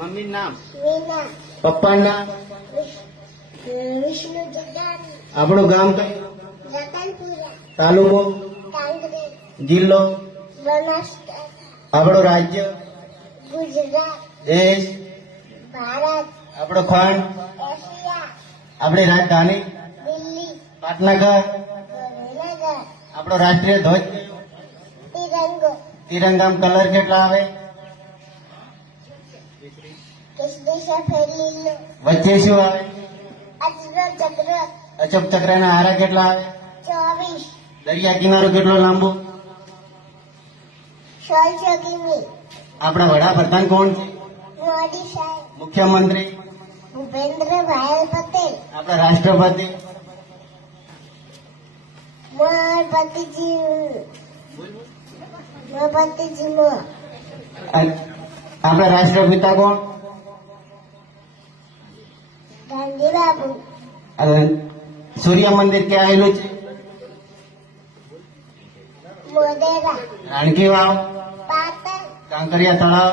mummy નામ મીના પપ્પા નામ વિષ્ણુ જગાની આપણું ગામ કયું રતનપુરા તાલુકો કાંગરેજ જિલ્લો બનાસકાંઠા આપણું રાજ્ય ગુજરાત દેશ ભારત આપણો ખંડ એશિયા આપણી રાજધાની દિલ્હી પાટનગર ગાંધીનગર આપણો રાષ્ટ્રીય ધ્વજ તિરંગો તિરંગામ કલર કેટલા આવે કેસરી સફેદ લીલો વચ્ચે શું આવે અજરો ચક્ર અશોક ચક્રના હારા કેટલા આવે 24 દરિયા કિનારો કેટલો લાંબો 16 કિમી આપણા વડાપ્રધાન કોણ છે મોદી સાહેબ મુખ્યમંત્રી ભૂપેન્દ્રભાઈ પટેલ આપણા રાષ્ટ્રપતિ મોરપતિજી મોર અને આપણા રાષ્ટ્રપિતા કોણ ગાંધી બાપુ અને સૂર્ય મંદિર ક્યાં આવેલું છે મોઢેરા રાણકી વાવ પાટણ કાંકરિયા તળાવ